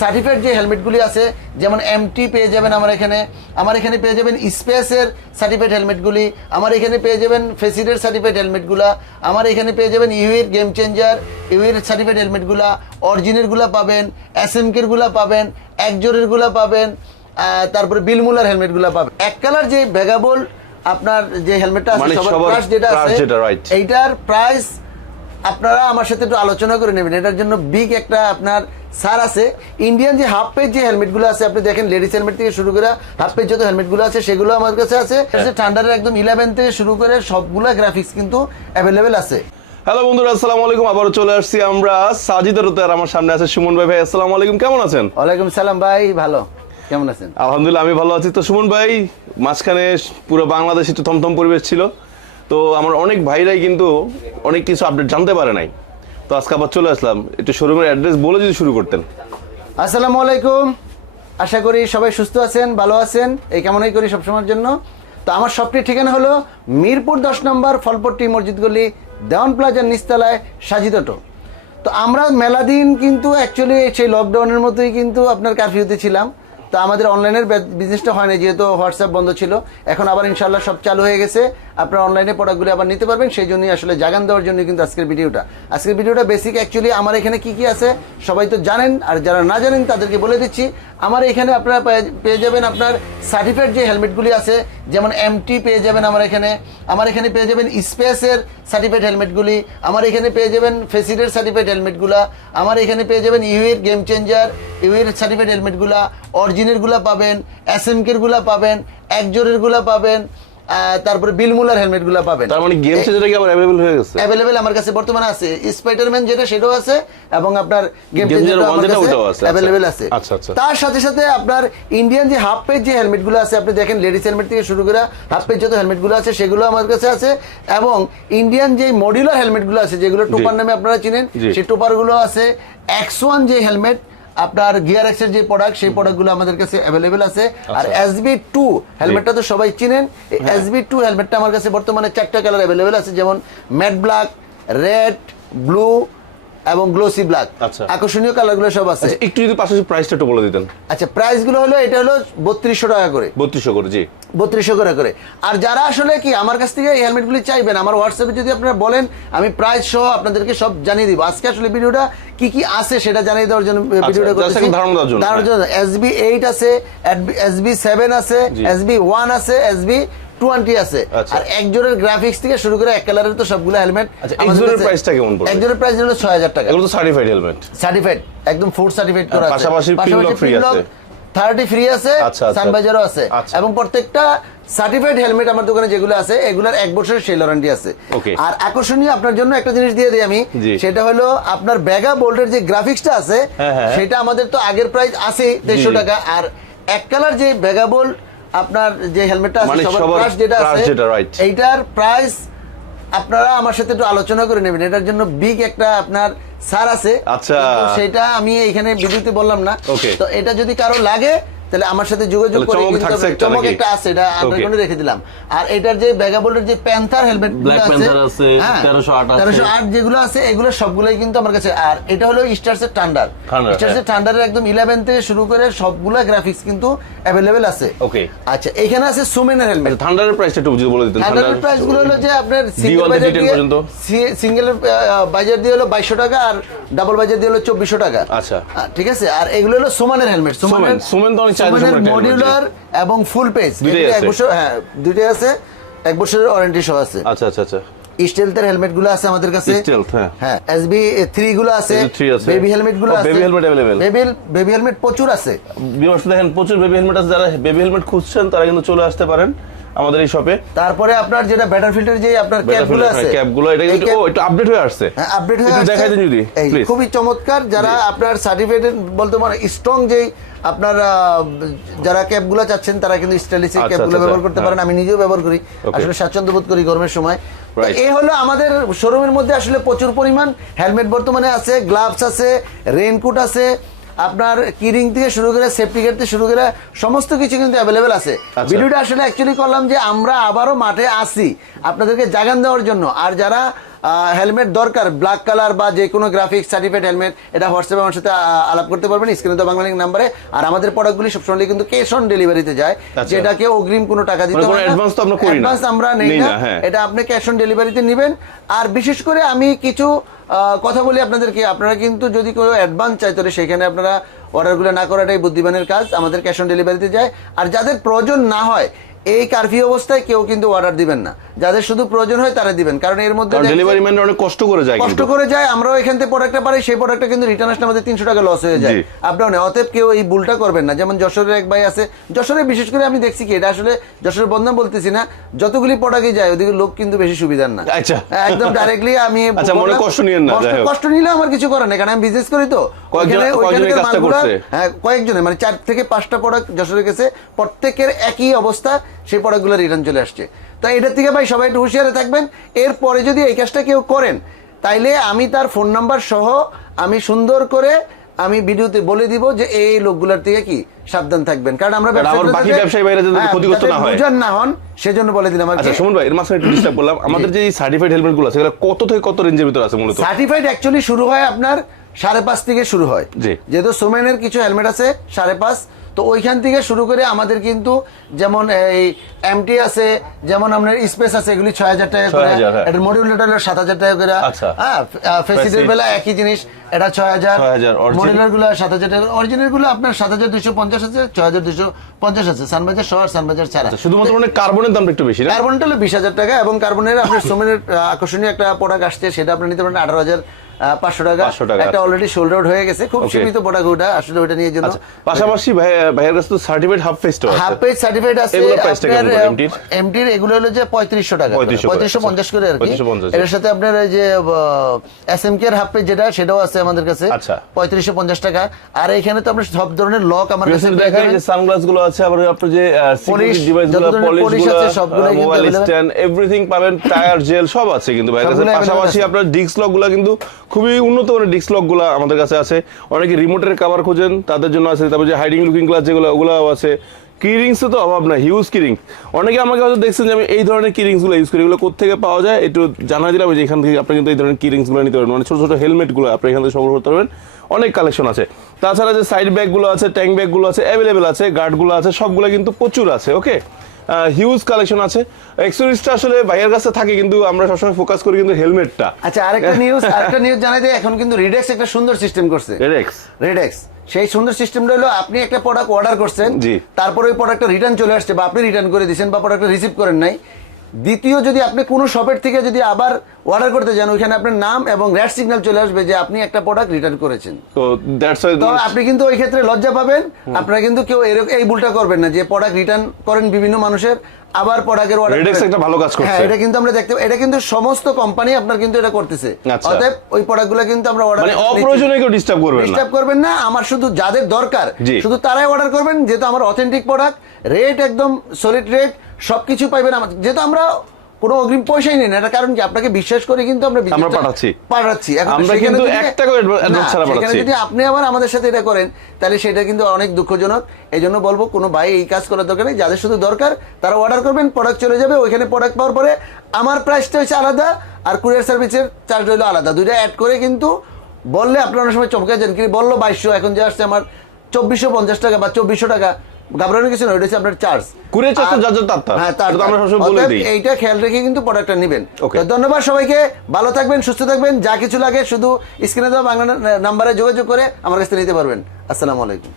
Certified যে হেলমেটগুলি আছে যেমন এমটি পেয়ে যাবেন আমার এখানে আমার এখানে পেয়ে যাবেন স্পেসের সার্টিফাইড হেলমেটগুলি আমার এখানে পেয়ে যাবেন ফেসিডের সার্টিফাইড হেলমেটগুলা আমার এখানে পেয়ে যাবেন ইউএর গেম চেঞ্জার ইউএর সার্টিফাইড হেলমেটগুলা অরিজিনেরগুলা পাবেন এস এসএমকেরগুলা পাবেন একজোরেরগুলা পাবেন তারপরে বিলমুলার হেলমেটগুলা পাবেন। এক কালার যে ভেগাবল আপনার যে হেলমেটটা আছে মানে সবার প্রাইস যেটা আছে এইটার প্রাইস আপনারা আমার সাথে একটু আলোচনা করে নেবেন। এটার জন্য বিগ একটা আপনার সার আছে। ইন্ডিয়ান যে হাফ পেজ যে হেলমেটগুলো আছে আপনি দেখেন লেডিস হেলমেট থেকে শুরু করে হাফ পেজ যত হেলমেটগুলো আছে সেগুলো আমার কাছে আছে। ঠান্ডার একদম ইলেভেন থেকে শুরু করে সবগুলো গ্রাফিক্স কিন্তু অ্যাভেলেবেল আছে। হ্যালো বন্ধুরা আসসালামু আলাইকুম। আবারও চলে আসছি আমরা সাজিদার আর আমার সামনে আছে সুমন ভাই। ভাই আসসালামু আলাইকুম। কেমন আছেন? ওয়ালাইকুম সালাম ভাই ভালো। কেমন আছেন? আলহামদুলিল্লাহ আমি ভালো আছি। তো সুমন ভাই মাঝখানে পুরো বাংলাদেশ একটু থমথম পরিবেশ ছিল। তো আমার অনেক ভাইরাই কিন্তু অনেক কিছু আপডেট জানতে পারে নাই। তো আজকে আবার চলে আসলাম। একটু শোরুমের অ্যাড্রেস বলে যদি শুরু করতেন। আসসালামু আলাইকুম। আশা করি সবাই সুস্থ আছেন, ভালো আছেন। এই কেমনই করি সবসময়ের জন্য। তো আমার শপটির ঠিকানা হলো মিরপুর দশ নম্বর ফলপট্টি মসজিদ গলি, দেওয়ান প্লাজার নিচতলায় সাজিত অটো। তো আমরা মেলা দিন কিন্তু অ্যাকচুয়ালি সেই লকডাউনের মতোই কিন্তু আপনার কারফিউতে ছিলাম। তো আমাদের অনলাইনের বিজনেসটা হয়নি, যেহেতু হোয়াটসঅ্যাপ বন্ধ ছিল। এখন আবার ইনশাল্লাহ সব চালু হয়ে গেছে। আপনারা অনলাইনে প্রোডাক্টগুলো আবার নিতে পারবেন, সেই জন্যই আসলে জাগান দেওয়ার জন্য কিন্তু আজকের ভিডিওটা। আজকের ভিডিওটা বেসিক অ্যাকচুয়ালি আমার এখানে কি কি আছে, সবাই তো জানেন, আর যারা না জানেন তাদেরকে বলে দিচ্ছি। আমার এখানে আপনারা পেয়ে- যাবেন আপনার সার্টিফাইড যে হেলমেটগুলি আছে, যেমন এমটি পেয়ে যাবেন আমার এখানে। আমার এখানে পেয়ে যাবেন স্পেসের সার্টিফাইড হেলমেটগুলি আমার এখানে পেয়ে যাবেন ফেসিডের সার্টিফাইড হেলমেটগুলা আমার এখানে পেয়ে যাবেন ইউএর গেম চেঞ্জার ইউএর সার্টিফাইড হেলমেটগুলা অরিজিনেরগুলা পাবেন এস এসএমকেরগুলা পাবেন একজোরেরগুলা পাবেন। তারপরে বিলমুলার হেলমেটগুলা পাবেন তার মানে গেম সেটা কি আবার অ্যাভেলেবল হয়ে গেছে অ্যাভেলেবেল আমার কাছে বর্তমানে আছে স্পাইডারম্যান যেটা সেটাও আছে এবং আপনার গেম যেটা কাছে ওটাও আছে, আচ্ছা। অ্যাভেলেবেল আছে আচ্ছা, আচ্ছা। তার সাথে সাথে আপনার ইন্ডিয়ান যে হাফ পেজ যে হেলমেটগুলো আছে আপনি দেখেন লেডিস হেলমেট থেকে শুরু করে হাফ পেজ যত হেলমেটগুলো আছে সেগুলো আমার কাছে আছে এবং ইন্ডিয়ান যে মডিউলার হেলমেটগুলো আছে যেগুলো টোপার নামে আপনারা চিনেন। সেই টোপারগুলো আছে এক্স ওয়ান যে হেলমেট আপনার গিয়ার এক্সের যে প্রোডাক্ট সেই প্রোডাক্টগুলো আমাদের কাছে অ্যাভেলেবেল আছে। আর আচ্ছা। এসবি টু হেলমেটটা তো সবাই চিনেন। এসবি টু হেলমেটটা আমার কাছে বর্তমানে চারটা কালার অ্যাভেলেবেল আছে যেমন ম্যাট ব্ল্যাক রেড ব্লু এবং গ্লোসি ব্ল্যাক আচ্ছা। আকর্ষণীয় কালারগুলো সব আছে। আচ্ছা একটু যদি পাশাপাশি প্রাইসটা একটু বলে দিতেন। আচ্ছা প্রাইসগুলো হলো এটা হলো বত্রিশশো টাকা করে। বত্রিশশো করে জি। বত্রিশশো করে করে। আর যারা আসলে কি আমার কাছ থেকে এই হেলমেটগুলি চাইবেন আমার হোয়াটসঅ্যাপে যদি আপনারা বলেন আমি প্রাইস সহ আপনাদেরকে সব জানিয়ে দিব। আজকে আসলে ভিডিওটা কি কি আছে সেটা জানিয়ে দেওয়ার জন্য ভিডিওটা just করতেছি। ধারণার জন্য। এসবি এইট আছে এসবি সেভেন আছে। এসবি ওয়ান আছে এসবি টোয়েন্টি আছে আচ্ছা। আর গ্রাফিক্স থেকে শুরু করে এক কালারের তো সবগুলো হেলমেট আচ্ছা, price কেমন পড়বে? প্রাইস হলো ছয় হাজার টাকা এগুলো তো সার্টিফাইড হেলমেট সার্টিফাইড একদম ফুড সার্টিফাইড করা আছে পাশাপাশি free আছে। থার্টি ফ্রি আছে আচ্ছা, আচ্ছা। আছে। এবং প্রত্যেকটা সার্টিফাইড হেলমেট আমার দোকানে যেগুলো আছে এগুলোর এক বছরের সেই ওয়ারেন্টি আছে আর আকর্ষণীয় আপনার জন্য একটা জিনিস দিয়ে দিই আমি সেটা হলো আপনার ব্যাগা বোল্টের যে গ্রাফিক্সটা আছে হ্যাঁ, হ্যাঁ। সেটা আমাদের তো আগের প্রাইস আছে দেড়শো টাকা আর এক কালার যে ব্যাগা বোল্ট আপনার যে হেলমেটটা আছে মানে সবার যেটা আছে এইটার প্রাইস আপনারা আমার সাথে একটু আলোচনা করে নেবেন। এটার জন্য বিগ একটা আপনার সার আছে। আচ্ছা। সেটা আমি এখানে ভিডিওতে বললাম না। তো এটা যদি কারও লাগে তাহলে আমার সাথে যোগাযোগ করে চমক। একটা আছে এটা. আন্ডারগ্রাউন্ডে রেখে দিলাম আর এটার যে ব্যাগাবোল্ডের যে প্যান্থার হেলমেট Black Panther আছে, 1308 আছে। তেরোশো আট যেগুলো আছে এগুলো সবগুলোই কিন্তু আমার কাছে আর এটা হলো স্টার্সের টান্ডার স্টার্সের হ্যাঁ। টান্ডারের একদম ইলেভেন থেকে শুরু করে সবগুলো গ্রাফিক্স কিন্তু অ্যাভেলেবেল আছে Okay. আচ্ছা এখানে আছে সুমেনের হেলমেট থান্ডারের প্রাইসটা একটু যদি বলে দিতেন থান্ডারের প্রাইসগুলো হলো যে আপনার সিঙ্গেল D1 বাজার দিয়ে সিঙ্গেল বাজার দিয়ে হলো বাইশশো টাকা আর ডাবল বাজার দিয়ে হলো চব্বিশশো টাকা। আচ্ছা। ঠিক আছে? আর এগুলো হলো সুমানের হেলমেট সুমেন, সুমেন তো অনেক helmet, মডিউলার এবং ফুল পেজ এক বছর হ্যাঁ দুইটাই আছে। এক বছরের ওয়ারেন্টি সহ আছে। আচ্ছা আচ্ছা আচ্ছা। স্টেলথের হেলমেটগুলো আছে আমাদের কাছে। হ্যাঁ। এসবি থ্রি গুলো আছে। SB3 বেবি হেলমেটগুলো আছে। baby helmet available? Baby baby helmet প্রচুর আছে। দেখেন প্রচুর বেবি হেলমেট আছে। যারা বেবি হেলমেট খুঁজছেন তারা কিন্তু চলে আসতে পারেন। আমাদের এই শপে তারপরে আপনার যেটা ব্যাটার ফিল্টার যে আপনার ক্যাপগুলো আছে ক্যাপগুলো এটা কিন্তু ও একটু আপডেট হয়ে আসছে। হ্যাঁ আপডেট হয়ে আসছে। দেখাই দিন যদি প্লিজ খুবই চমৎকার যারা আপনার সার্টিফিকেট বলতে মানে স্ট্রং যেই আপনার যারা ক্যাপগুলো চাচ্ছেন তারা কিন্তু স্টাইলিশ আচ্ছা, ক্যাপগুলো আচ্ছা, ব্যবহার করতে হ্যাঁ। পারেন আমি নিজেও ব্যবহার করি। আসলে স্বাচ্ছন্দ্য বোধ করি গরমের সময়। এই হলো আমাদের শোরুমের মধ্যে আসলে প্রচুর পরিমাণ। হেলমেট বর্তমানে আছে গ্লাভস আছে রেইনকোট আছে আপনার কিরিং থেকে শুরু করে সেফটি গেট থেকে শুরু করে সমস্ত কিছু কিন্তু অ্যাভেলেবেল আছে আচ্ছা। ভিডিওটা আসলে অ্যাকচুয়ালি করলাম যে আমরা আবারও মাঠে আসি আপনাদেরকে জাগান দেওয়ার জন্য আর যারা হেলমেট দরকার ব্ল্যাক কালার বা যে কোনো গ্রাফিক্স সার্টিফাইড হেলমেট এটা হোয়াটসঅ্যাপে আমার সাথে আলাপ করতে পারবেন স্ক্রিনে তো বাংলা লিঙ্ক নাম্বারে আর আমাদের প্রোডাক্টগুলি সবসময় কিন্তু ক্যাশ অন ডেলিভারিতে যায় আচ্ছা। যেটাকে অগ্রিম কোনো টাকা দিতে মানে হয় না। তো আমরা করি না। অ্যাডভান্স আমরা নেই না, হ্যাঁ। এটা আপনি ক্যাশ অন ডেলিভারিতে নেবেন। আর বিশেষ করে আমি কিছু কথা বলি আপনাদেরকে। আপনারা কিন্তু যদি কোনো অ্যাডভান্স চাই তাহলে সেখানে আপনারা অর্ডারগুলো না করাটাই বুদ্ধিমানের কাজ। আমাদের ক্যাশ অন ডেলিভারিতে যায়। আর যাদের প্রয়োজন না হয় এই কারফিউ অবস্থায় কেউ কিন্তু অর্ডার দিবেন না। যাদের শুধু প্রয়োজন হয় তারা দিবেন। কারণ এর মধ্যে ডেলিভারি ম্যান অনেক কষ্ট করে যায় কষ্ট করে যায় আমরাও এখান থেকে প্রোডাক্টটা পাই সেই প্রোডাক্টটা কিন্তু রিটার্ন আসলে আমাদের তিনশো টাকা লস হয়ে যায়। আপনার না অতএব কেউ এই ভুলটা করবেন না। যেমন যশোরের এক ভাই আছে যশোরে বিশেষ করে আমি দেখছি কি এটা আসলে যশোরের বদনাম বলতেছি না যতগুলি প্রোডাক্টই যায় ওদিকে লোক কিন্তু বেশি সুবিধার না। আচ্ছা। একদম ডাইরেক্টলি আমি আচ্ছা, মনে কষ্ট নিয়েন না, কষ্ট- নিলে আমার কিছু করার নেই কারণ আমি বিজনেস করি তো? হ্যাঁ কয়েকজনে মানে চার থেকে পাঁচটা প্রোডাক্ট যশোরের কাছে প্রত্যেকের একই অবস্থা। সেই প্রোডাক্টগুলো রিটার্ন চলে আসছে। তাই এটার থেকে ভাই সবাই একটু হুঁশিয়ারে থাকবেন এরপরে যদি এই কাজটা কেউ করেন তাইলে আমি তার ফোন নাম্বার সহ আমি সুন্দর করে আমি ভিডিওতে বলে দিব যে এই লোকগুলোর থেকে কি সাবধান থাকবেন। কারণ আমরা বাকি ব্যবসায়ী যাতে হ্যাঁ, ক্ষতিগ্রস্ত না হয়। বুঝান না হন সেজন্য বলে দিলাম আচ্ছা সুমন ভাই এর মাঝখানে একটু ডিস্টার্ব করলাম। আমাদের যে সার্টিফাইড হেলমেটগুলো আছে সেগুলো কত থেকে কত রেঞ্জের ভিতরে আছে মূলত? সার্টিফাইড অ্যাকচুয়ালি শুরু হয় আপনার সাড়ে পাঁচ থেকে শুরু হয়। যেহেতু সোমেনের কিছু হেলমেট আছে সাড়ে পাঁচ। তো ওইখান থেকে শুরু করে আমাদের কিন্তু যেমন এই এমটি আছে যেমন আপনার স্পেস আছে এগুলি ছয় হাজার টাকা করে। 6,000 হ্যাঁ। এটা মডিউলার হলো সাত হাজার টাকা করে। আচ্ছা। হ্যাঁ ফেসিলিটির বেলা একই জিনিস এটা ছয় হাজার। মডিউলারগুলো সাত হাজার টাকা অরিজিনালগুলো আপনার সাত হাজার দুশো পঞ্চাশ আছে ছয় হাজার দুশো পঞ্চাশ আছে। সানবাজার সহ আর সানবাজার ছাড়া। আচ্ছা, শুধুমাত্র মানে কার্বনের দামটা একটু বেশি কার্বনটা হলো বিশ হাজার টাকা এবং কার্বনের আপনার সোমেনের আকর্ষণীয় একটা প্রোডাক্ট আসছে সেটা আপনি নিতে পারেন আঠারো হাজার পাঁচশো টাকা। একটা আচ্ছা। অলরেডি সোল্ড আউট হয়ে গেছে। খুব সীমিত প্রোডাক্ট ওটা আসলে ওটা নিয়ে জন্য। আচ্ছা পাশাপাশি ভাইয়ের কাছে তো সার্টিফাইড হাফ ফেস্টও হাফ পেজ সার্টিফিকেট আছে। এগুলো price কেমন করে, এমটির এগুলো হলো যে পঁয়ত্রিশশো টাকা 3500 করে, পঁয়ত্রিশশো আচ্ছা। পঞ্চাশ করে আর কি। এর সাথে আপনার এই যে এস এম হাফ পেজ যেটা সেটাও আছে আমাদের কাছে। আচ্ছা। পঁয়ত্রিশশো পঞ্চাশ টাকা। আর এখানে তো আপনার সব ধরনের লক আমার কাছে। যে সানগ্লাসগুলো আছে আবার আপনার যে Polish, ডিভাইসগুলো ধরনের পলিশগুলো আছে মোবাইল। স্ট্যান্ড এভরিথিং পাবেন। টায়ার জেল সব আছে কিন্তু ভাইয়ের কাছে পাশাপাশি আপনার ডিস্ক লকগুলো কিন্তু খুবই উন্নত মানের ডিস্ক লকগুলো আমাদের কাছে আছে। অনেকে রিমোটের কভার খোঁজেন, তাদের জন্য আছে, তারপর যে হাইডিং লুকিং গ্লাস যেগুলো, ওগুলোও আছে। কিরিংস তো অভাব না হিউজ কিরিং অনেকে আমাকে হয়তো দেখছেন যে আমি এই ধরনের কিরিংসগুলো ইউজ করি, এগুলো কোথেকে পাওয়া যায়? একটু জানা দিলাম যে এখান থেকে আপনি কিন্তু এই ধরনের কিরিংসগুলো নিতে পারবেন। মানে ছোট ছোট হেলমেটগুলো আপনি এখান থেকে সংগ্রহ করতে পারবেন। অনেক কালেকশন আছে। তাছাড়া যে সাইড ব্যাগগুলো আছে ট্যাঙ্ক ব্যাগগুলো আছে অ্যাভেলেবেল আছে গার্ডগুলো আছে, সবগুলো কিন্তু প্রচুর আছে ওকে হিউজ কালেকশন আছে। এক্সপিরিয়েন্সটা আসলে ভাইয়ের কাছে থাকে কিন্তু আমরা সবসময় ফোকাস করি কিন্তু হেলমেটটা আচ্ছা আরেকটা নিউজ আরেকটা নিউজ জানাই দিই এখন কিন্তু রিডেক্স একটা সুন্দর সিস্টেম করছে। রিডেক্স রিডেক্স সেই সুন্দর সিস্টেমটা হলো আপনি একটা প্রোডাক্ট অর্ডার করছেন জি। তারপরে ওই প্রোডাক্টটা রিটার্ন চলে আসছে বা আপনি রিটার্ন করে দিয়েছেন বা প্রোডাক্টটা রিসিভ করেন নাই। দ্বিতীয় যদি আপনি কোনো শপের থেকে যদি আবার অর্ডার করতে যান ওইখানে আপনার নাম এবং রেড সিগন্যাল চলে আসবে যে আপনি একটা প্রোডাক্ট রিটার্ন করেছেন। তো দ্যাটস ওয়াই তো আপনি কিন্তু ওই ক্ষেত্রে লজ্জা পাবেন। আপনারা কিন্তু কেউ এরকম এই ভুলটা করবেন না যে প্রোডাক্ট রিটার্ন করেন বিভিন্ন মানুষের আবার প্রোডাক্টের অর্ডার একটা ভালো কাজ করছে। হ্যাঁ এটা কিন্তু আমরা দেখতে এটা কিন্তু সমস্ত কোম্পানি আপনার কিন্তু এটা করতেছে। আচ্ছা। অতএব ওই প্রোডাক্টগুলো কিন্তু আমরা অর্ডার মানে অপ্রয়োজনীয় কেউ ডিস্টার্ব করবেন না। ডিস্টার্ব করবেন না আমার শুধু যাদের দরকার শুধু তারাই অর্ডার করবেন যেহেতু আমার অথেন্টিক প্রোডাক্ট রেট একদম সলিড রেট সবকিছু পাইবেন আমার যেহেতু আমরা কোনো অগ্রিম পয়সাই নেই না এটা কারণ কি? আপনাকে বিশ্বাস করে কিন্তু আমরা আমরা পাঠাচ্ছি। পাঠাচ্ছি। আমরা কিন্তু এক advance ছাড়া পাঠাচ্ছি। যদি আপনি আবার আমাদের সাথে এটা করেন তাহলে সেটা কিন্তু অনেক দুঃখজনক। এই জন্য বলব কোনো ভাই এই কাজ করার দরকার নেই। যাদের শুধু দরকার তারা অর্ডার করবেন প্রোডাক্ট চলে যাবে। ওইখানে প্রোডাক্ট পাওয়ার পরে আমার প্রাইসটা হচ্ছে আলাদা আর কুরিয়ার সার্ভিসের চার্জ হলো আলাদা। দুইটা অ্যাড করে কিন্তু বললে আপনারা অনেক সময় চমকে যান। কি বলল বাইশশো এখন যে আসছে আমার চব্বিশশো পঞ্চাশ টাকা বা চব্বিশশো টাকা। ঘাবড়ানোর কিছু না হচ্ছে আপনার চার্জ কুড়ে charge যা যার তার। হ্যাঁ তার আমরা। সবসময় বলে দিই। এইটা খেয়াল রেখে কিন্তু প্রোডাক্টটা নেবেন ধন্যবাদ সবাইকে ভালো থাকবেন সুস্থ থাকবেন যা কিছু লাগে শুধু স্ক্রিনে দেওয়া বাংলা নাম্বারে যোগাযোগ করে আমার কাছ নিতে পারবেন আসসালামু আলাইকুম